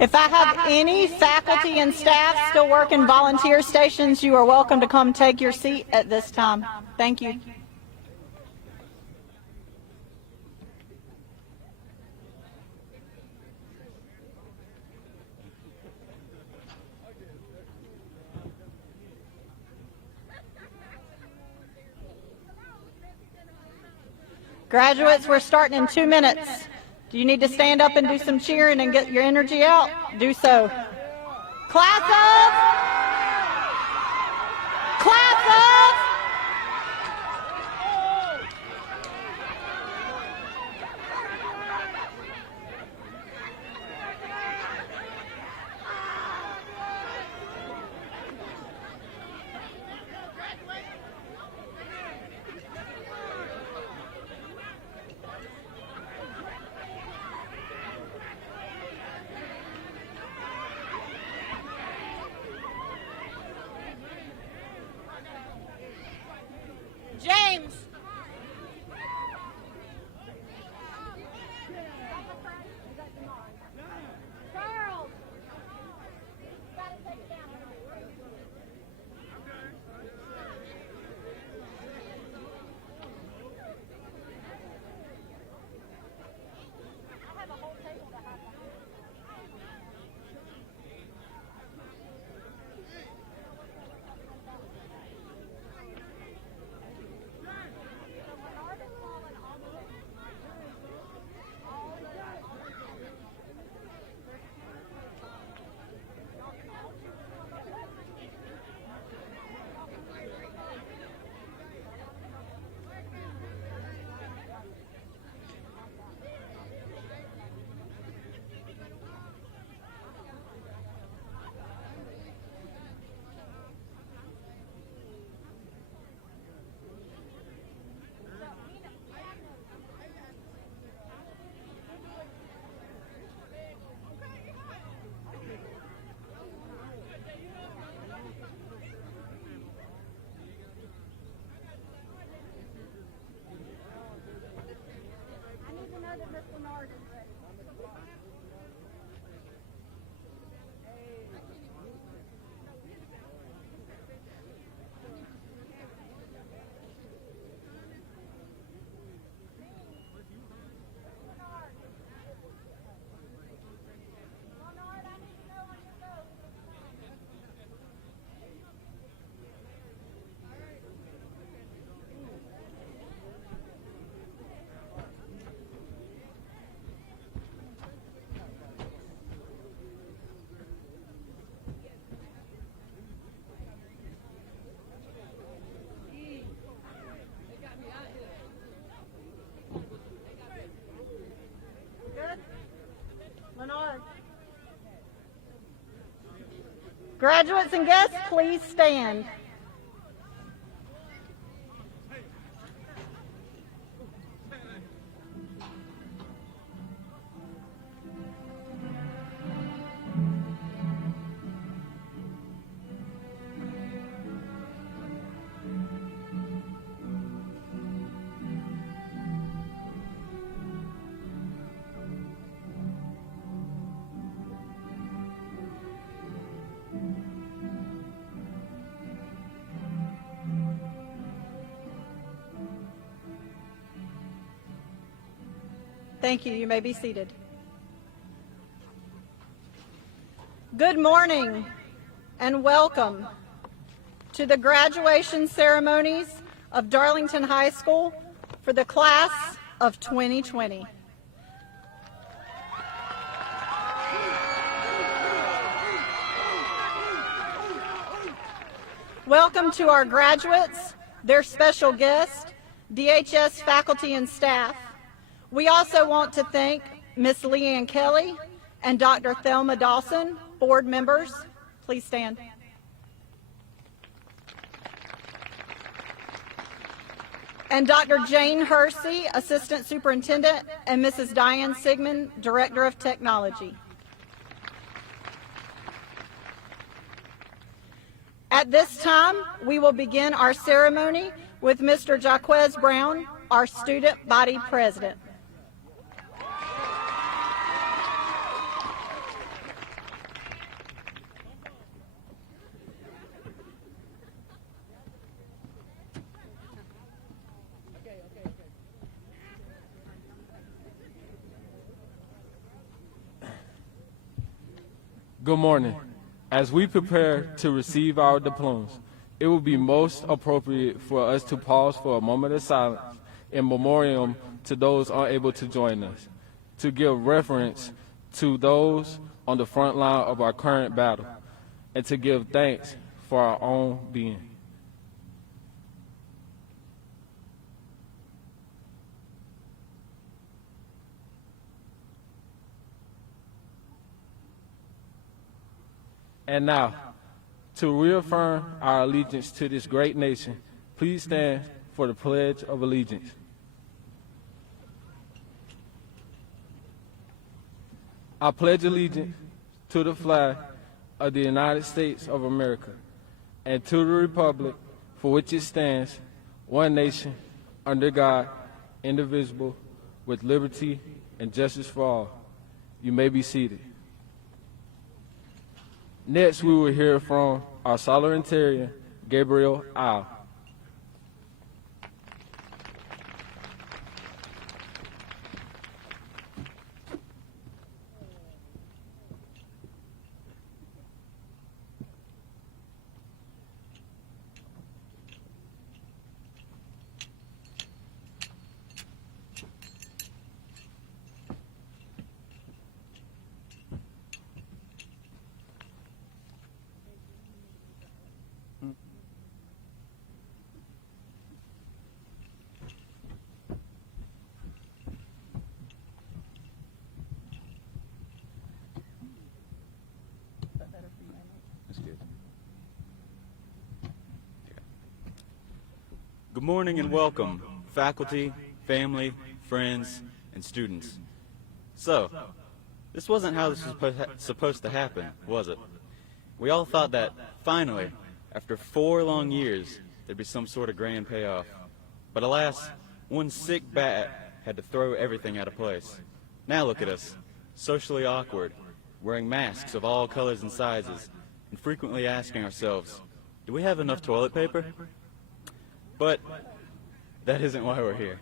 If I have any faculty and staff still working volunteer stations, you are welcome to come take your seat at this time. Thank you. Graduates, we're starting in 2 minutes. Do you need to stand up and do some cheering and get your energy out? Do so. Class of! Class of! Graduates and guests, please stand. Thank you. You may be seated. Good morning and welcome to the graduation ceremonies of Darlington High School for the class of 2020. Welcome to our graduates, their special guests, DHS faculty and staff. We also want to thank Ms. Leanne Kelly and Dr. Thelma Dawson, board members. Please stand. And Dr. Jane Hersey, Assistant Superintendent, and Mrs. Diane Sigmund, Director of Technology. At this time, we will begin our ceremony with Mr. Jaquez Brown, our student body president. Good morning. As we prepare to receive our diplomas, it will be most appropriate for us to pause for a moment of silence in memoriam to those unable to join us, to give reference to those on the front line of our current battle, and to give thanks for our own being. And now, to reaffirm our allegiance to this great nation, please stand for the Pledge of Allegiance. I pledge allegiance to the flag of the United States of America and to the republic for which it stands, one nation, under God, indivisible, with liberty and justice for all. You may be seated. Next, we will hear from our Solitarian, Gabriel Au. Good morning and welcome, faculty, family, friends, and students. So, this wasn't how this was supposed to happen, was it? We all thought that, finally, after 4 long years, there'd be some sort of grand payoff. But alas, one sick bat had to throw everything out of place. Now look at us, socially awkward, wearing masks of all colors and sizes, and frequently asking ourselves, do we have enough toilet paper? But that isn't why we're here.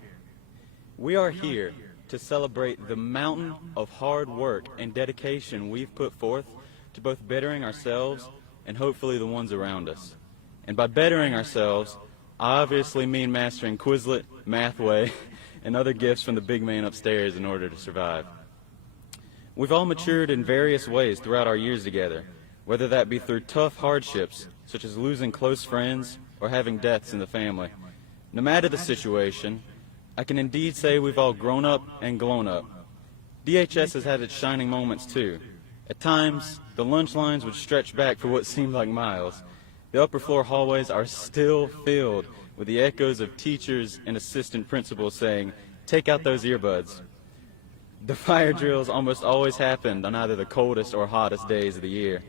We are here to celebrate the mountain of hard work and dedication we've put forth to both bettering ourselves and hopefully the ones around us. And by bettering ourselves, I obviously mean mastering Quizlet, Mathway, and other gifts from the big man upstairs in order to survive. We've all matured in various ways throughout our years together, whether that be through tough hardships, such as losing close friends or having deaths in the family. No matter the situation, I can indeed say we've all grown up and glown up. DHS has had its shining moments too, At times, the lunch lines would stretch back for what seemed like miles. The upper floor hallways are still filled with the echoes of teachers and assistant principals saying, "Take out those earbuds." The fire drills almost always happened on either the coldest or hottest days of the year.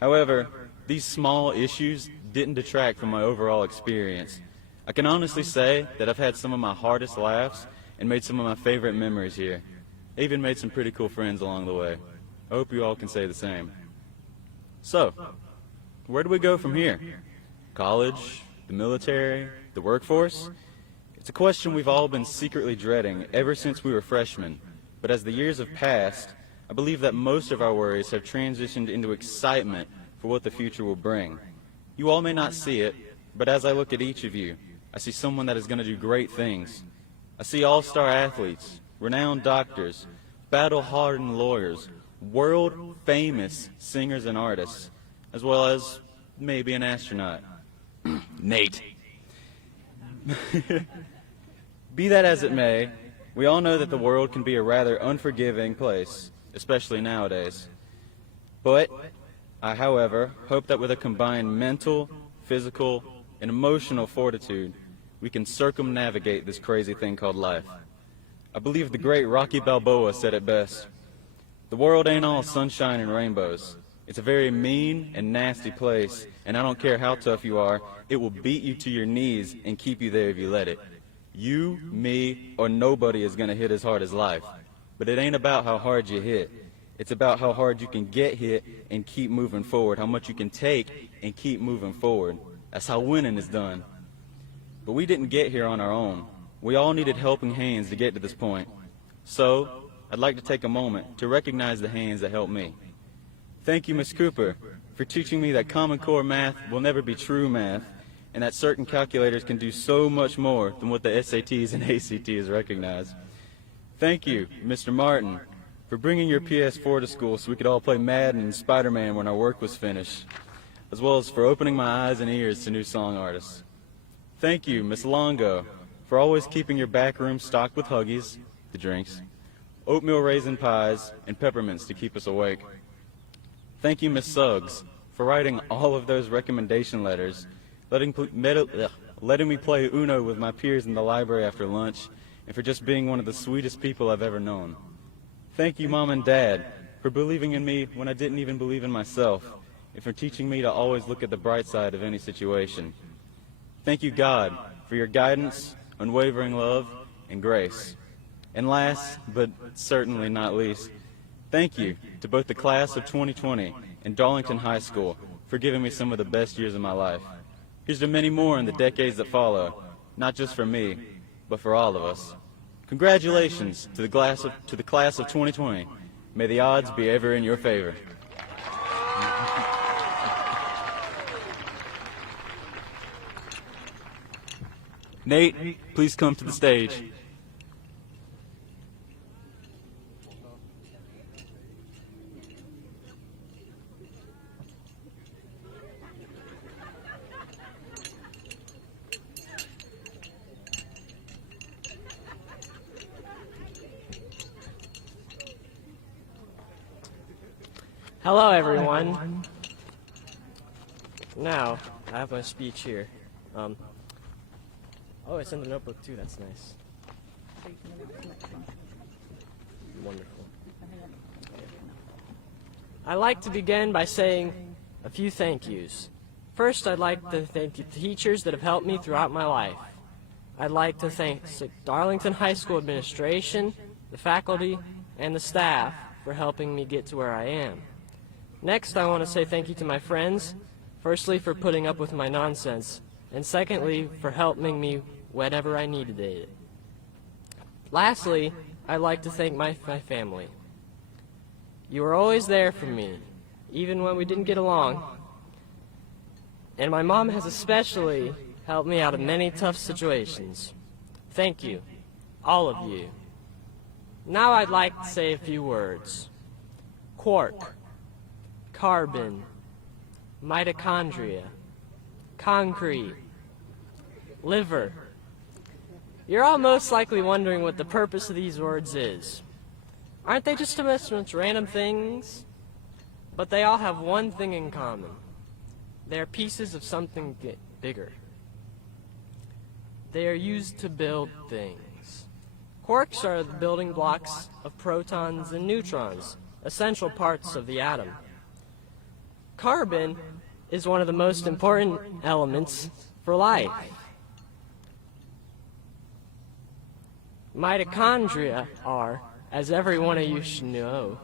However, these small issues didn't detract from my overall experience. I can honestly say that I've had some of my hardest laughs and made some of my favorite memories here. I even made some pretty cool friends along the way. I hope you all can say the same. So, where do we go from here? College, the military, the workforce? It's a question we've all been secretly dreading ever since we were freshmen. But as the years have passed, I believe that most of our worries have transitioned into excitement for what the future will bring. You all may not see it, but as I look at each of you, I see someone that is going to do great things. I see all-star athletes, renowned doctors, battle-hardened lawyers, world-famous singers and artists, as well as maybe an astronaut. Nate. Be that as it may, we all know that the world can be a rather unforgiving place, especially nowadays. But I, however, hope that with a combined mental, physical, and emotional fortitude, we can circumnavigate this crazy thing called life. I believe the great Rocky Balboa said it best. The world ain't all sunshine and rainbows. It's a very mean and nasty place, and I don't care how tough you are, it will beat you to your knees and keep you there if you let it. You, me, or nobody is going to hit as hard as life. But it ain't about how hard you hit. It's about how hard you can get hit and keep moving forward, how much you can take and keep moving forward. That's how winning is done. But we didn't get here on our own. We all needed helping hands to get to this point. So, I'd like to take a moment to recognize the hands that helped me. Thank you, Ms. Cooper, for teaching me that Common Core math will never be true math, and that certain calculators can do so much more than what the SATs and ACTs recognize. Thank you, Mr. Martin, for bringing your PS4 to school so we could all play Madden and Spider-Man when our work was finished, as well as for opening my eyes and ears to new song artists. Thank you, Miss Longo, for always keeping your back room stocked with Huggies, the drinks, oatmeal raisin pies, and peppermints to keep us awake. Thank you, Miss Suggs, for writing all of those recommendation letters, letting me play Uno with my peers in the library after lunch, and for just being one of the sweetest people I've ever known. Thank you, Mom and Dad, for believing in me when I didn't even believe in myself, and for teaching me to always look at the bright side of any situation. Thank you, God, for your guidance, unwavering love, and grace. And last, but certainly not least, thank you to both the class of 2020 and Darlington High School for giving me some of the best years of my life. Here's to many more in the decades that follow, not just for me, but for all of us. Congratulations to the class of 2020. May the odds be ever in your favor. Nate, please come to the stage. Hello, everyone. Now, I have my speech here. Oh, it's in the notebook too. That's nice. Wonderful. I'd like to begin by saying a few thank yous. First, I'd like to thank the teachers that have helped me throughout my life. I'd like to thank Darlington High School administration, the faculty, and the staff for helping me get to where I am. Next, I want to say thank you to my friends, firstly for putting up with my nonsense, and secondly for helping me whenever I needed it. Lastly, I'd like to thank my family. You were always there for me, even when we didn't get along. And my mom has especially helped me out of many tough situations. Thank you, all of you. Now I'd like to say a few words. Quark, carbon, mitochondria, concrete, liver. You're all most likely wondering what the purpose of these words is. Aren't they just a bunch of random things? But they all have one thing in common. They are pieces of something bigger. They are used to build things. Quarks are the building blocks of protons and neutrons, essential parts of the atom. Carbon is one of the most important elements for life. Mitochondria are, as every one of you should know,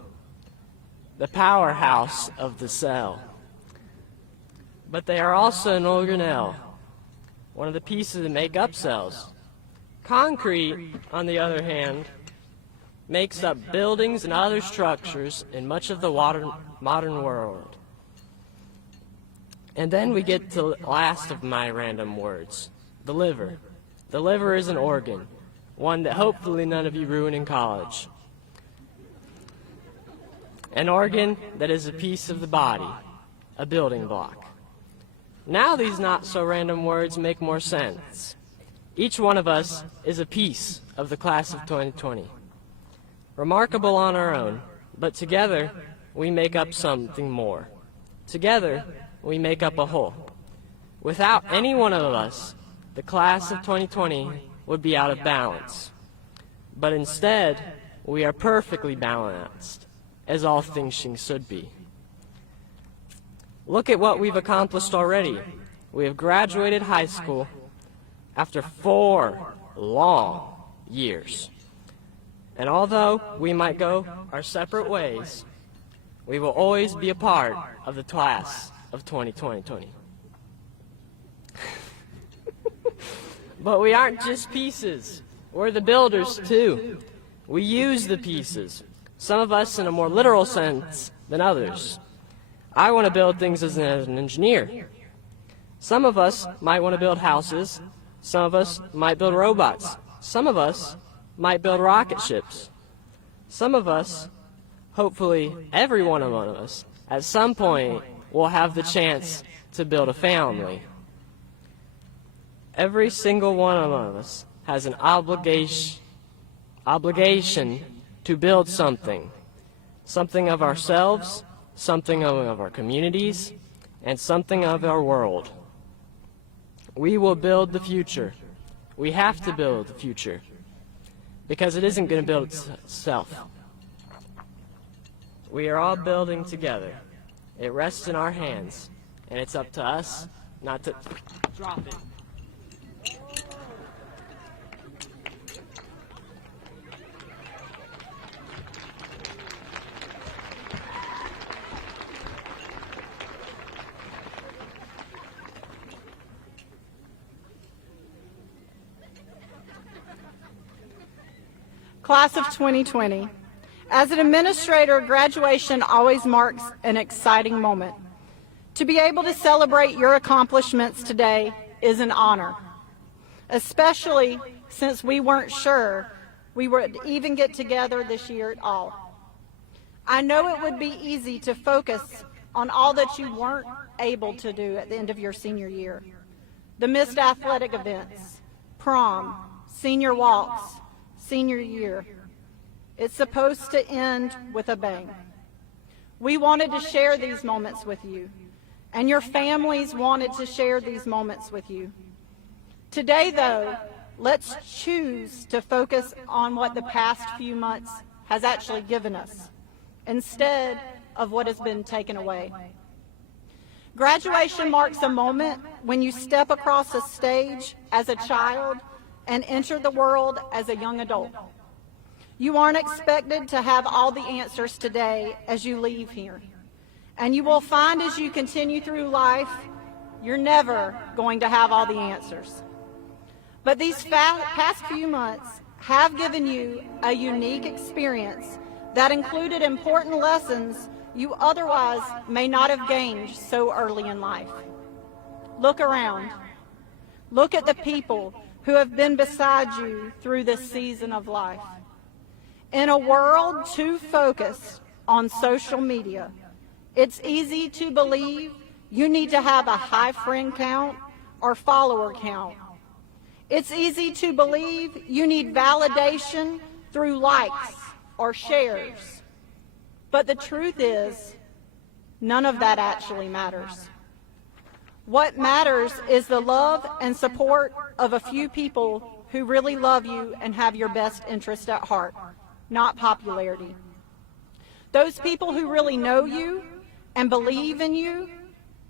the powerhouse of the cell. But they are also an organelle, one of the pieces that make up cells. Concrete, on the other hand, makes up buildings and other structures in much of the modern world. And then we get to the last of my random words, the liver. The liver is an organ, one that hopefully none of you ruin in college. An organ that is a piece of the body, a building block. Now these not so random words make more sense. Each one of us is a piece of the class of 2020. Remarkable on our own, but together we make up something more. Together we make up a whole. Without any one of us, the class of 2020 would be out of balance. But instead, we are perfectly balanced, as all things should be. Look at what we've accomplished already. We have graduated high school after 4 long years. And although we might go our separate ways, we will always be a part of the class of 2020. But we aren't just pieces. We're the builders too. We use the pieces, some of us in a more literal sense than others. I want to build things as an engineer. Some of us might want to build houses. Some of us might build robots. Some of us might build rocket ships. Some of us, hopefully every one of us, at some point will have the chance to build a family. Every single one of us has an obligation to build something of ourselves, something of our communities, and something of our world. We will build the future. We have to build the future, because it isn't going to build itself. We are all building together. It rests in our hands, and it's up to us not to drop it. Class of 2020. As an administrator, graduation always marks an exciting moment. To be able to celebrate your accomplishments today is an honor, especially since we weren't sure we would even get together this year at all. I know it would be easy to focus on all that you weren't able to do at the end of your senior year. The missed athletic events, prom, senior walks, senior year. It's supposed to end with a bang. We wanted to share these moments with you, and your families wanted to share these moments with you. Today, though, let's choose to focus on what the past few months has actually given us, instead of what has been taken away. Graduation marks a moment when you step across a stage as a child and enter the world as a young adult. You aren't expected to have all the answers today as you leave here. And you will find as you continue through life, you're never going to have all the answers. But these past few months have given you a unique experience that included important lessons you otherwise may not have gained so early in life. Look around. Look at the people who have been beside you through this season of life. In a world too focused on social media, it's easy to believe you need to have a high friend count or follower count. It's easy to believe you need validation through likes or shares. But the truth is, None of that actually matters. What matters is the love and support of a few people who really love you and have your best interest at heart, not popularity. Those people who really know you and believe in you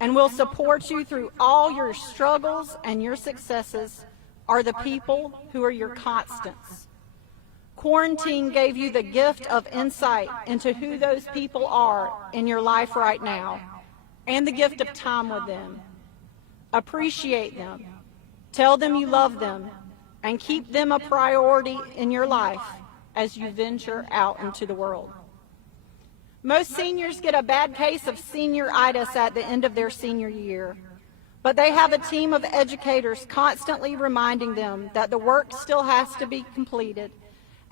and will support you through all your struggles and your successes are the people who are your constants. Quarantine gave you the gift of insight into who those people are in your life right now and the gift of time with them. Appreciate them, tell them you love them, and keep them a priority in your life as you venture out into the world. Most seniors get a bad case of senioritis at the end of their senior year, but they have a team of educators constantly reminding them that the work still has to be completed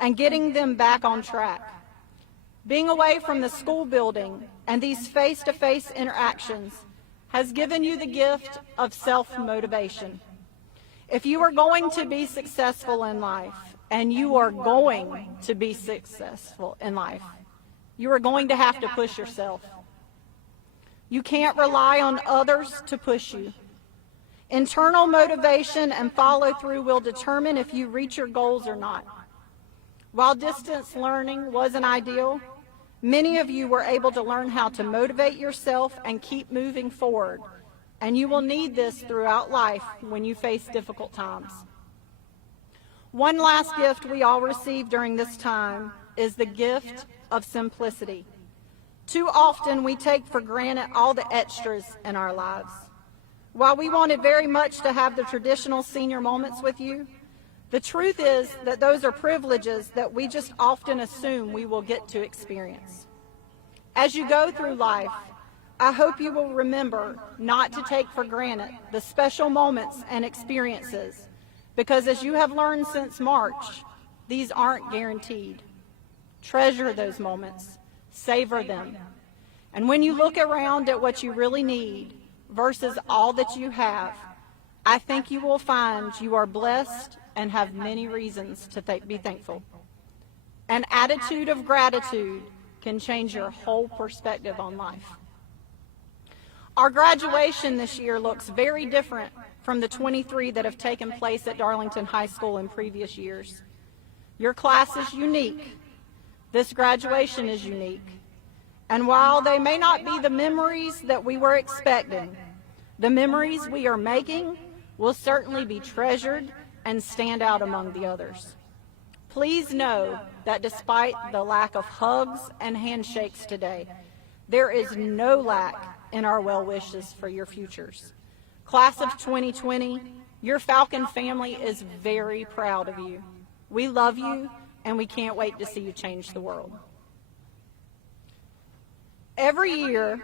and getting them back on track. Being away from the school building and these face-to-face interactions has given you the gift of self-motivation. If you are going to be successful in life, and you are going to be successful in life, you are going to have to push yourself. You can't rely on others to push you. Internal motivation and follow-through will determine if you reach your goals or not. While distance learning wasn't ideal, many of you were able to learn how to motivate yourself and keep moving forward, and you will need this throughout life when you face difficult times. One last gift we all receive during this time is the gift of simplicity. Too often we take for granted all the extras in our lives. While we wanted very much to have the traditional senior moments with you, the truth is that those are privileges that we just often assume we will get to experience. As you go through life, I hope you will remember not to take for granted the special moments and experiences, because as you have learned since March, these aren't guaranteed. Treasure those moments, savor them, and when you look around at what you really need versus all that you have, I think you will find you are blessed and have many reasons to be thankful. An attitude of gratitude can change your whole perspective on life. Our graduation this year looks very different from the 23 that have taken place at Darlington High School in previous years. Your class is unique. This graduation is unique. And while they may not be the memories that we were expecting, the memories we are making will certainly be treasured and stand out among the others. Please know that despite the lack of hugs and handshakes today, there is no lack in our well wishes for your futures. Class of 2020, your Falcon family is very proud of you. We love you, and we can't wait to see you change the world. Every year,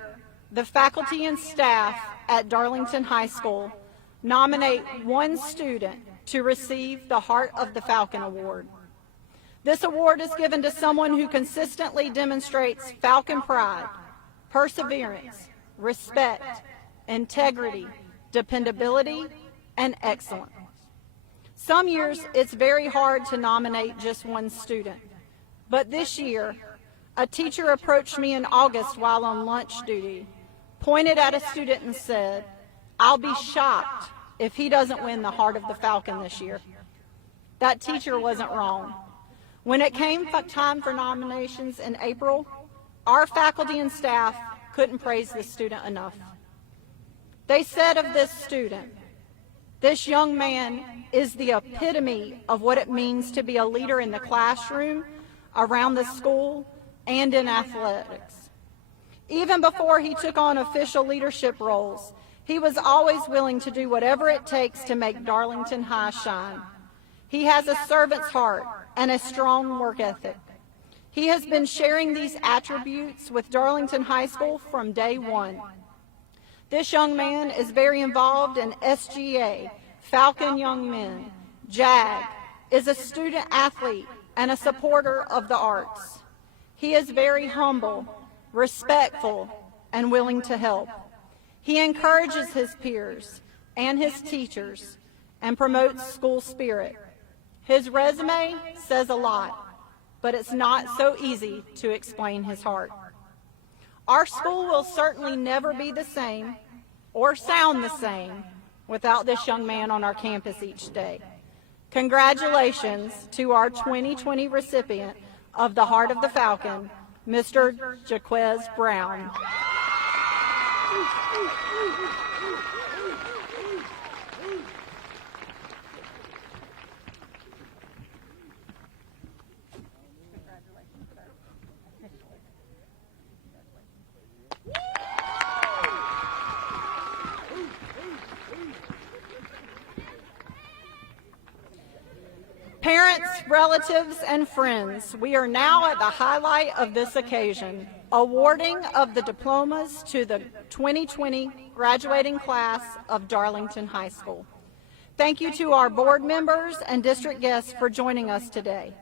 the faculty and staff at Darlington High School nominate one student to receive the Heart of the Falcon Award. This award is given to someone who consistently demonstrates Falcon pride, perseverance, respect, integrity, dependability, and excellence. Some years, it's very hard to nominate just one student. But this year, a teacher approached me in August while on lunch duty, pointed at a student and said, "I'll be shocked if he doesn't win the Heart of the Falcon this year." That teacher wasn't wrong. When it came time for nominations in April, our faculty and staff couldn't praise this student enough. They said of this student, "This young man is the epitome of what it means to be a leader in the classroom, around the school, and in athletics. Even before he took on official leadership roles, he was always willing to do whatever it takes to make Darlington High shine. He has a servant's heart and a strong work ethic. He has been sharing these attributes with Darlington High School from day one. This young man is very involved in SGA, Falcon Young Men, JAG, is a student athlete and a supporter of the arts. He is very humble, respectful, and willing to help. He encourages his peers and his teachers and promotes school spirit. His resume says a lot, but it's not so easy to explain his heart." Our school will certainly never be the same or sound the same without this young man on our campus each day. Congratulations to our 2020 recipient of the Heart of the Falcon, Mr. Jaquez Brown. Parents, relatives, and friends, we are now at the highlight of this occasion, awarding of the diplomas to the 2020 graduating class of Darlington High School. Thank you to our board members and district guests for joining us today.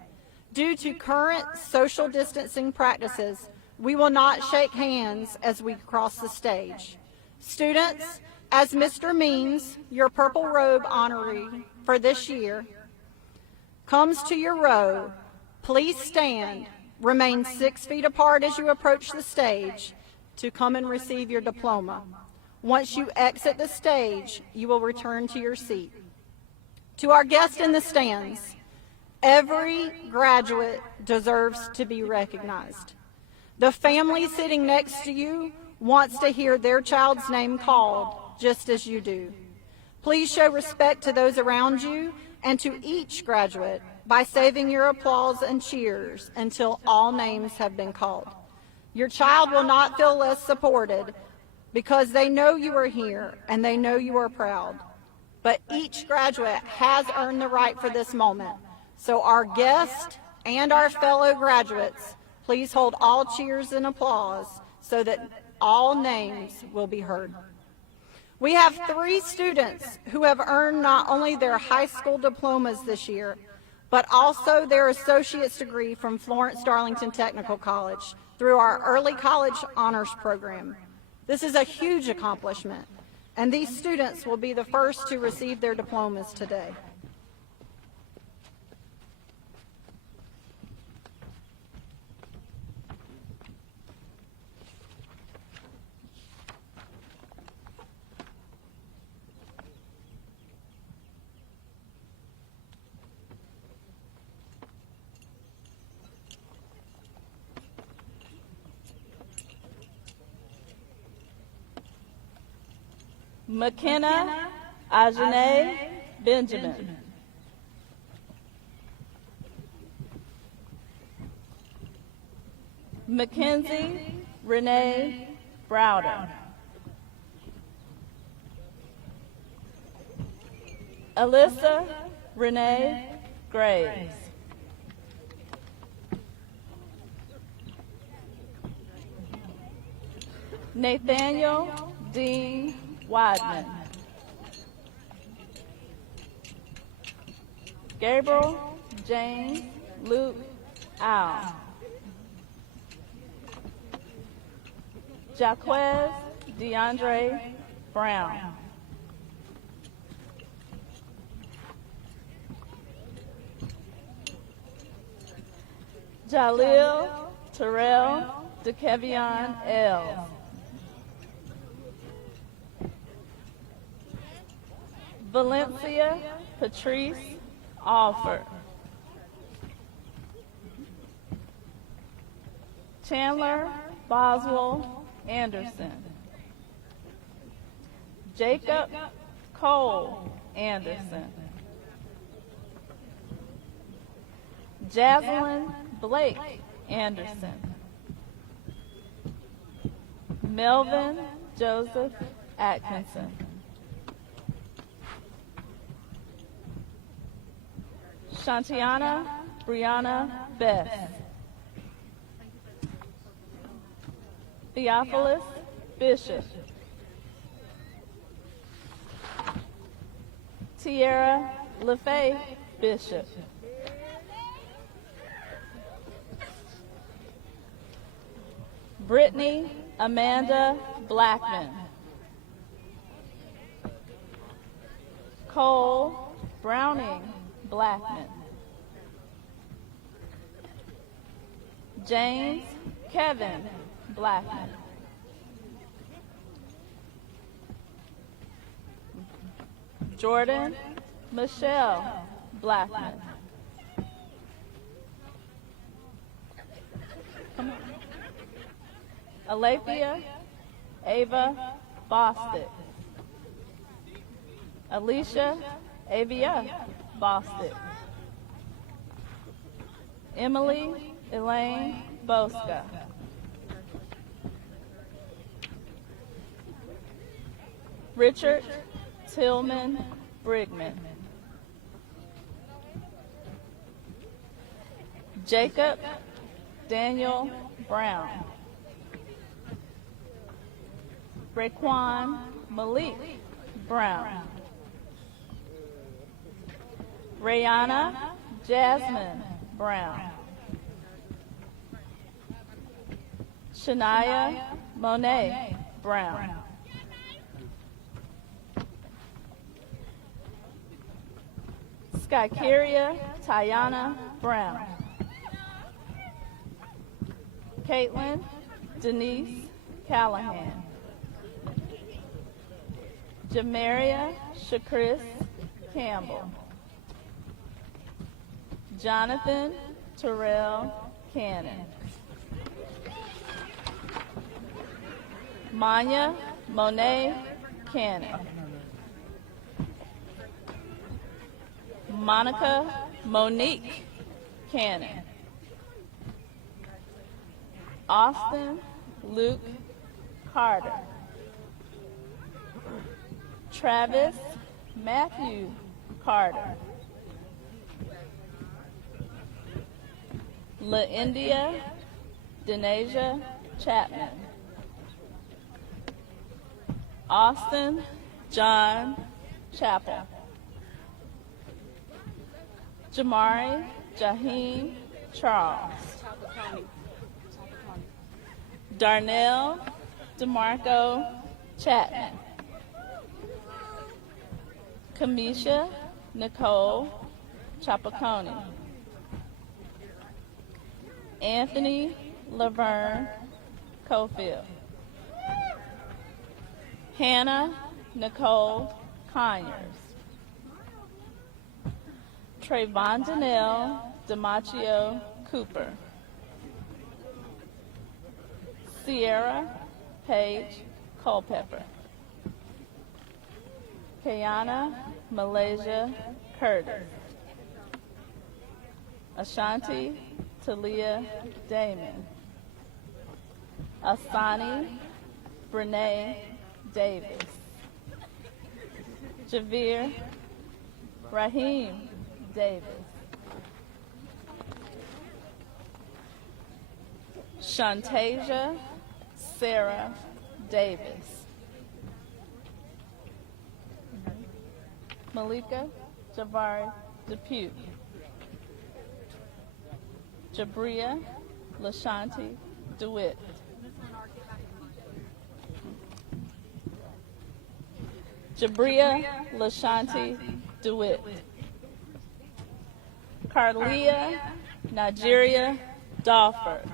Due to current social distancing practices, we will not shake hands as we cross the stage. Students, as Mr. Means, your purple robe honoree for this year, comes to your row, please stand, remain 6 feet apart as you approach the stage to come and receive your diploma. Once you exit the stage, you will return to your seat. To our guests in the stands, every graduate deserves to be recognized. The family sitting next to you wants to hear their child's name called just as you do. Please show respect to those around you and to each graduate by saving your applause and cheers until all names have been called. Your child will not feel less supported because they know you are here and they know you are proud. But each graduate has earned the right for this moment. So our guests and our fellow graduates, please hold all cheers and applause so that all names will be heard. We have 3 students who have earned not only their high school diplomas this year, but also their associate's degree from Florence Darlington Technical College through our early college honors program. This is a huge accomplishment, and these students will be the first to receive their diplomas today. McKenna Ajane Benjamin. Mackenzie Renee Browder. Alyssa Renee Graves. Nathaniel Dean Wideman. Gabriel James Luke Al. Jaquez DeAndre Brown. Jalil Terrell DeKevion L. Valencia Patrice Alford. Chandler Boswell Anderson. Jacob Cole Anderson. Jaslyn Blake Anderson. Melvin Joseph Atkinson. Shantiana Brianna Bess. Theophilus Bishop. Tierra LaFay Bishop. Brittany Amanda Blackman. Cole Browning Blackman. James Kevin Blackman. Jordan Michelle Blackman. Come on. Alethea Ava Bostic. Alicia Avia Bostic. Emily Elaine Bosca. Richard Tillman Brigman. Jacob Daniel Brown. Raekwon Malik Brown. Rayana Jasmine Brown. Shania Monet Brown. Skykeria Tiana Brown. Caitlin Denise Callahan. Jamaria Shakris Campbell. Jonathan Terrell Cannon. Manya Monet Cannon. Monica Monique Cannon. Austin Luke Carter. Travis Matthew Carter. LaIndia Denasia Chapman. Austin John Chappell. Jamari Jaheem Charles. Darnell DeMarco Chapman. Kamisha Nicole Chapaconi. Anthony Laverne Cofield. Hannah Nicole Conyers. Trayvon Danelle DiMaccio Cooper. Sierra Paige Culpepper. Kayana Malaysia Curtis. Ashanti Talia Damon. Asani Brene Davis. Javir Raheem Davis. Shantasia Sarah Davis. Malika Jabari Depew. Jabria Lashanti DeWitt. Jabria Lashanti DeWitt. Carlia Nigeria Dawford.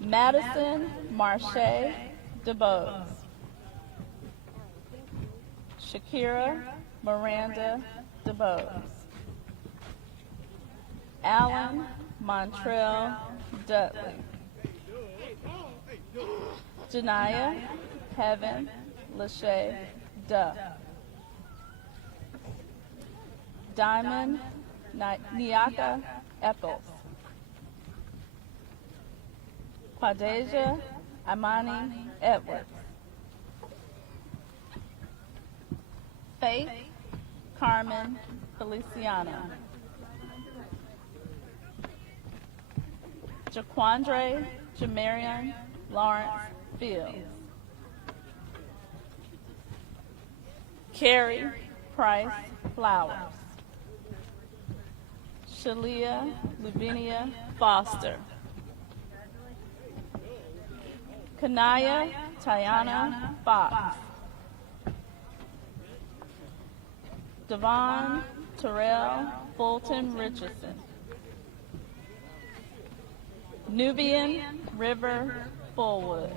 Madison Marche DeBose. Shakira Miranda DeBose. Alan Montrell Dudley. Janaya Heaven Lachey Duff. Diamond Niaka Eccles. Quadeja Imani Edwards. Faith Carmen Feliciano. Jaquandre Jamarian Lawrence Fields. Carrie Price Flowers. Shalia Lavinia Foster. Kanaya Tiana Fox. Devon Terrell Fulton Richardson. Nubian River Fullwood.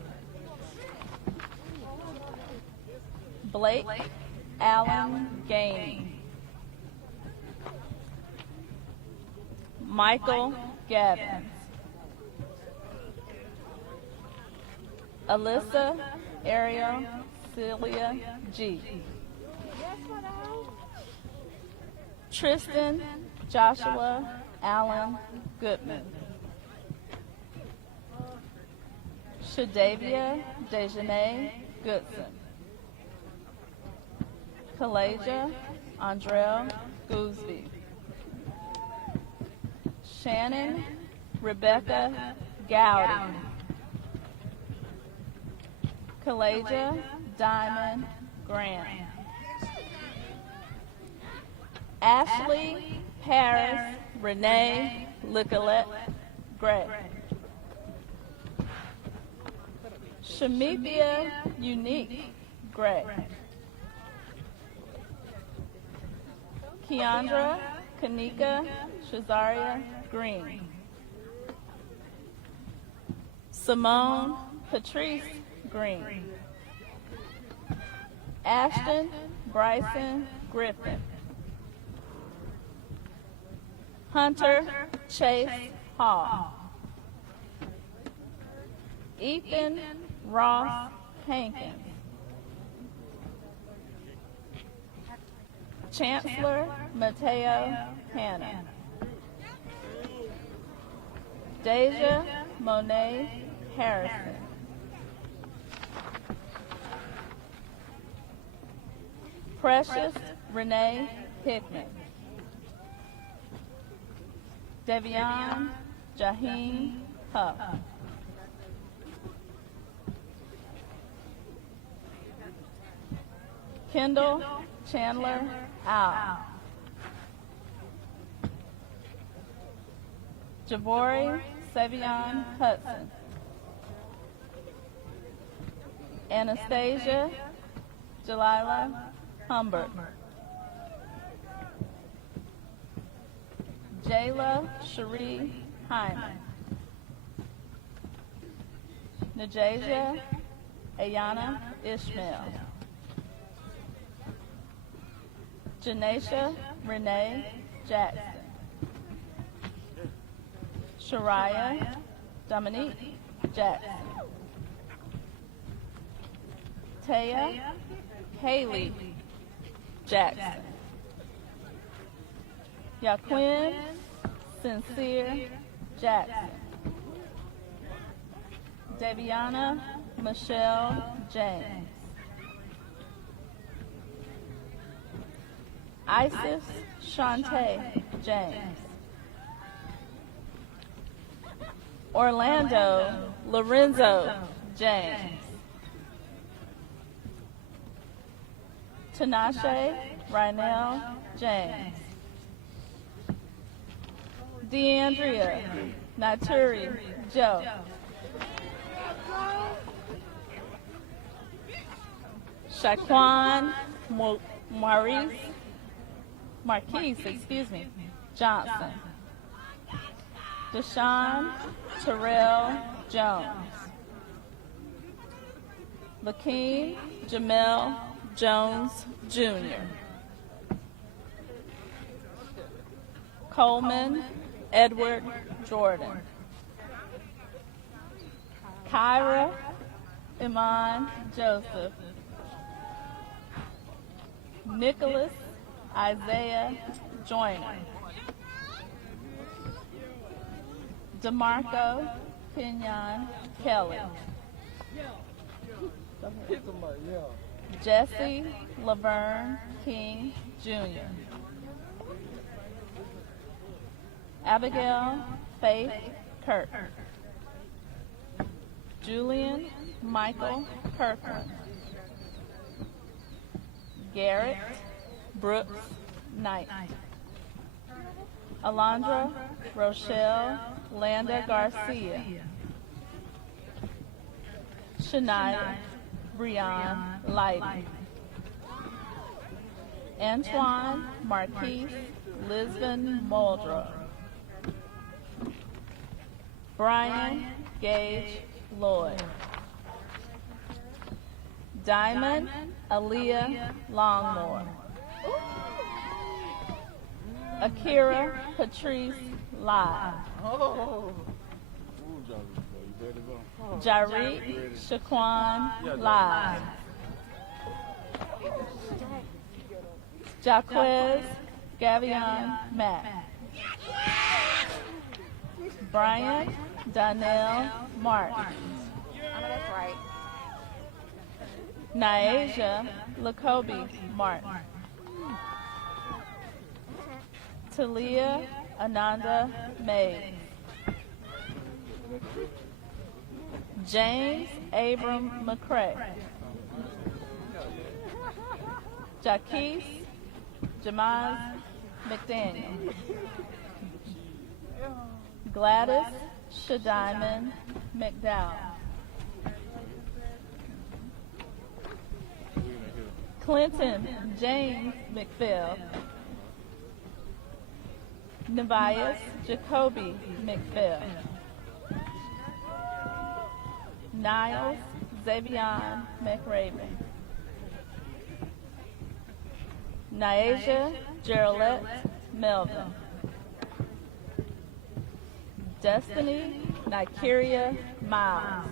Blake Alan Gainey. Michael Gaddens. Alyssa Ariel Celia G. Tristan Joshua Allen Goodman. Shadavia Dejanay Goodson. Kalaja Andrell Gooseby. Shannon Rebecca Gowdy. Kalaja Diamond Grant. Ashley Harris Renee Nicolette Gray. Shamithia Unique Gray. Keandra Kanika Shazaria Green. Simone Patrice Green. Ashton Bryson Griffin. Hunter Chase Hall. Ethan Ross Hankins. Chancellor Mateo Hanna. Deja Monet Harrison. Precious Renee Hickman. Devion Jaheen Huff. Kendall Chandler Al. Javori Savion Hudson. Anastasia Jalila Humbert. Jayla Cherie Hyman. Najasia Ayana Ishmael. Janaisha Renee Jackson. Shariah Dominique Jackson. Taya Haley Jackson. Yaquin Sincere Jackson. Daviana Michelle James. Isis Shantae James. Orlando Lorenzo James. Tinashe Rynell James. Deandria Naturi Joe. Shaquan Marquise, Johnson. Deshaun Terrell Jones. Lakeem Jamel Jones Jr. Coleman Edward Jordan. Kyra Iman Joseph. Nicholas Isaiah Joyner. DeMarco Kenyon Kelly. Jesse Laverne King Jr. Abigail Faith Kirk. Julian Michael Kirkland. Garrett Brooks Knight. Alondra Rochelle Landa Garcia. Shania Breon Lighty. Antoine Marquise Lisbon Muldrow. Brian Gage Lloyd. Diamond Aaliyah Longmore. Akira Patrice Lai. Jarik Shaquan Lai. Jaquez Gavion Mack. Brian Donnell Martin. That's right. Nyasia Lacobe Martin. Talia Ananda May. James Abram McCray. Jaquise Jamaz McDaniel. Gladys Shadiman McDowell. Clinton James McPhail. Nevias Jacoby McPhail. Niles Zavion McRaven. Nyasia Geraldette Melvin. Destiny Nikeria Miles.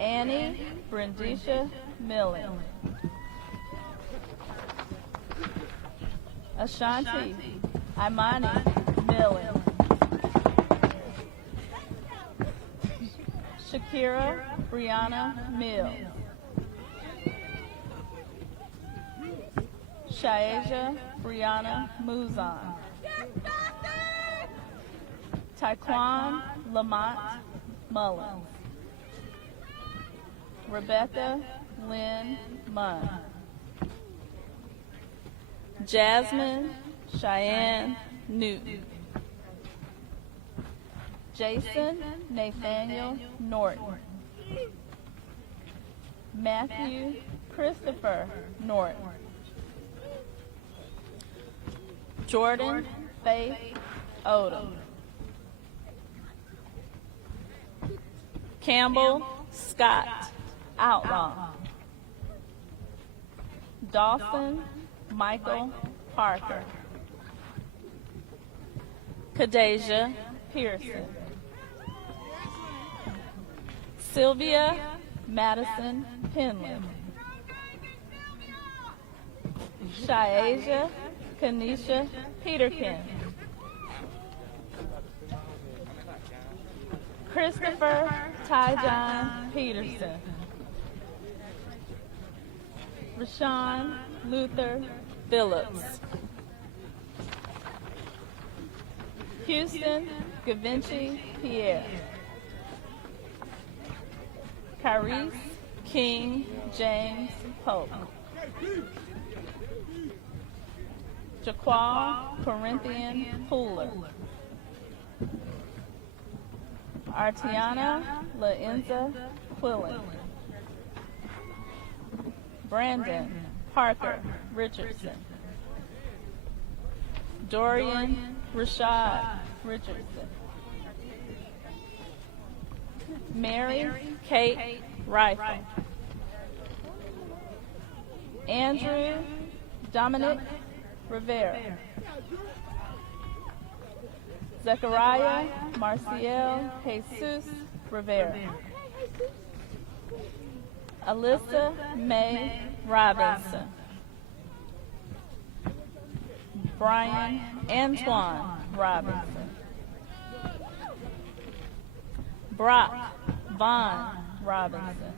Annie Brendisha Millen. Ashanti Imani Millen. Shakira Brianna Mills. Shaeja Brianna Muzan. Taekwon Lamont Mullins. Rebecca Lynn Munn. Jasmine Cheyenne Newton. Jason Nathaniel Norton. Matthew Christopher Norton. Jordan Faith Odom. Campbell Scott Outlaw. Dawson Michael Parker. Kadasia Pearson. Sylvia Madison Penland. Shaeja Kanisha Peterkin. Christopher Tyjon Peterson. Rashawn Luther Phillips. Houston Gavinci Pierre. Carice King James Polk. Jaqual Corinthian Pooler. Artiana Laenza Quillen. Brandon Parker Richardson. Dorian Rashad Richardson. Mary Kate Rifle. Andrew Dominic Rivera. Zechariah Marciel Jesus Rivera. Alyssa May Robinson. Brian Antoine Robinson. Brock Vaughn Robinson.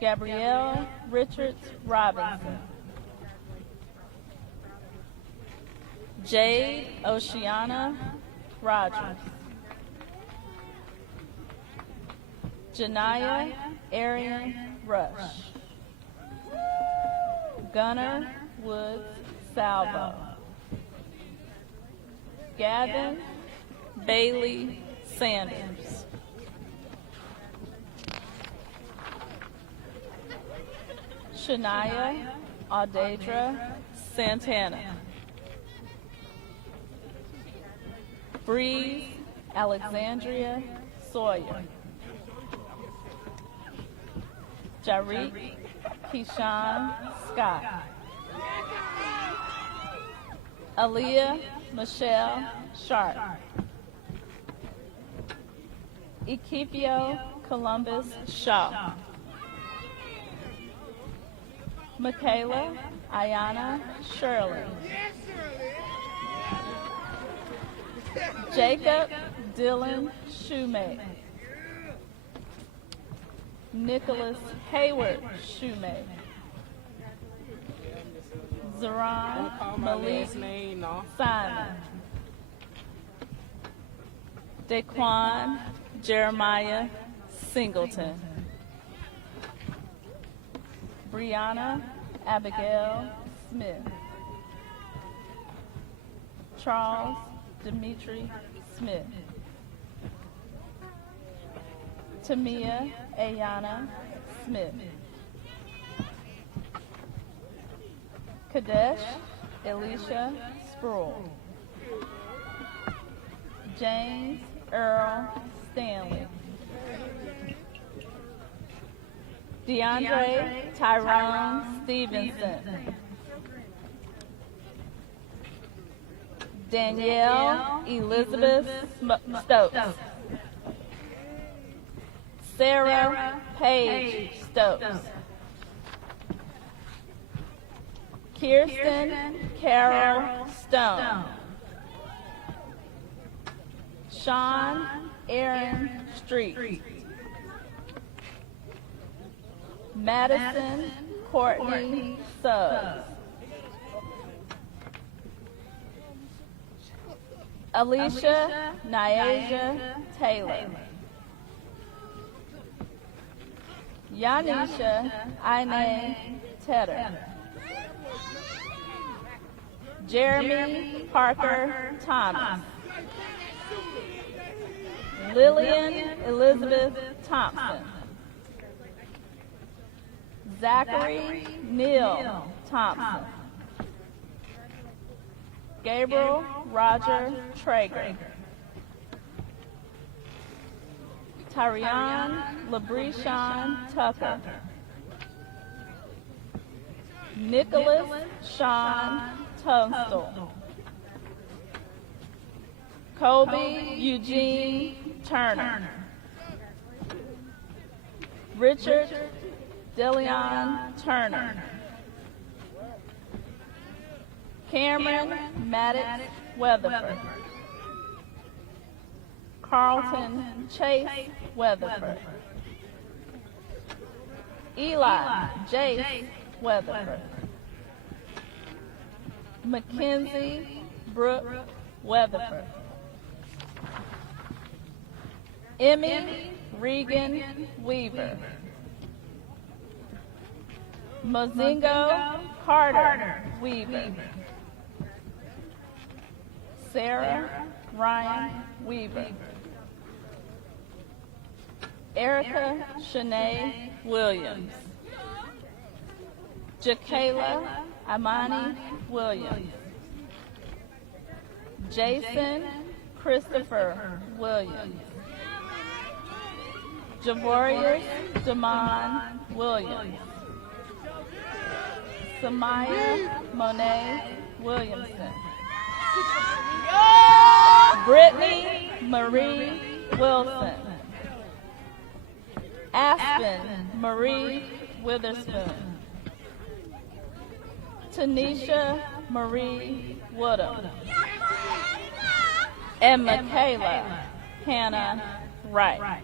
Gabrielle Richards Robinson. Jade Oceana Rogers. Janiyah Arian Rush. Gunnar Woods Salvo. Gavin Bailey Sanders. Shania Audadra Santana. Breeze Alexandria Sawyer. Jariq Keyshawn Scott, Aaliyah Michelle Sharp, Equipio Columbus Shaw, Michaela Ayana Shirley, Jacob Dylan Shoemake, Nicholas Hayward Shoemake, Zeron Malik Simon, Daquan Jeremiah Singleton, Brianna Abigail Smith, Charles Dimitri Smith, Tamia Ayana Smith, Kadesh Elisha Sproul, James Earl Stanley, DeAndre Tyrone Stevenson, Danielle Elizabeth Stokes, Sarah Paige Stokes, Kirsten Carol Stone, Sean Aaron Street, Madison Courtney Suggs, Alicia Nyasia Taylor, Yanisha Ine Tedder, Jeremy Parker Thomas, Lillian Elizabeth Thompson, Zachary Neal Thompson, Gabriel Roger Traeger, Tyrion LaBrishon Tucker, Nicholas Sean Tunstall, Kobe Eugene Turner, Richard Deleon Turner, Cameron Maddox Weatherford, Carlton Chase Weatherford, Eli Jace Weatherford, Mackenzie Brooke Weatherford, Emmy Regan Weaver, Mozingo Carter Weaver, Sarah Ryan Weaver, Erica Shanae Williams, Jakayla Amani Williams, Jason Christopher Williams, Javorius Damon Williams, Samaya Monet Williamson, Brittany Marie Wilson, Aspen Marie Witherspoon, Tanisha Marie Woodham, and Michaela Hannah Wright.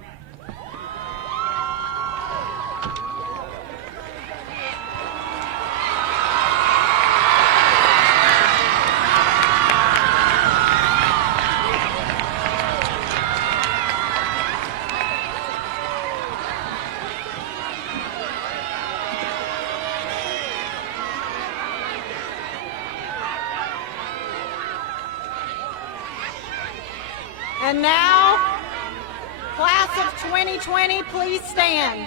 And now, class of 2020, please stand.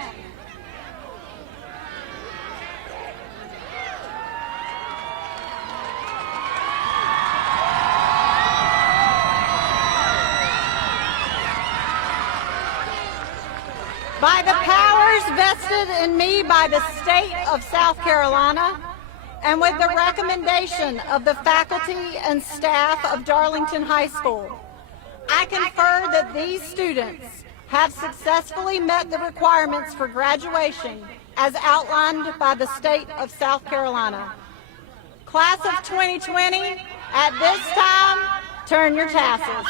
By the power powers vested in me by the state of South Carolina, and with the recommendation of the faculty and staff of Darlington High School, I confer that these students have successfully met the requirements for graduation as outlined by the state of South Carolina. Class of 2020, at this time, turn your tassels.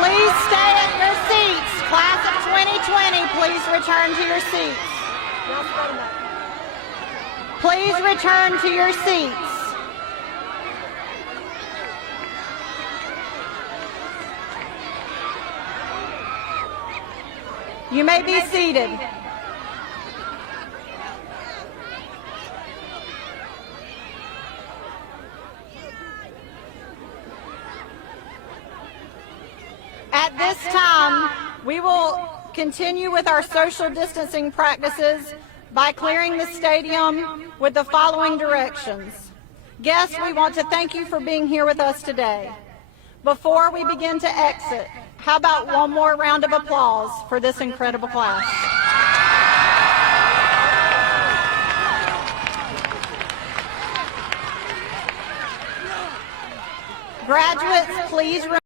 Please stay at your seats. Class of 2020, please return to your seats. Please return to your seats. You may be seated. At this time, we will continue with our social distancing practices by clearing the stadium with the following directions. Guests, we want to thank you for being here with us today. Before we begin to exit, how about one more round of applause for this incredible class? Graduates, please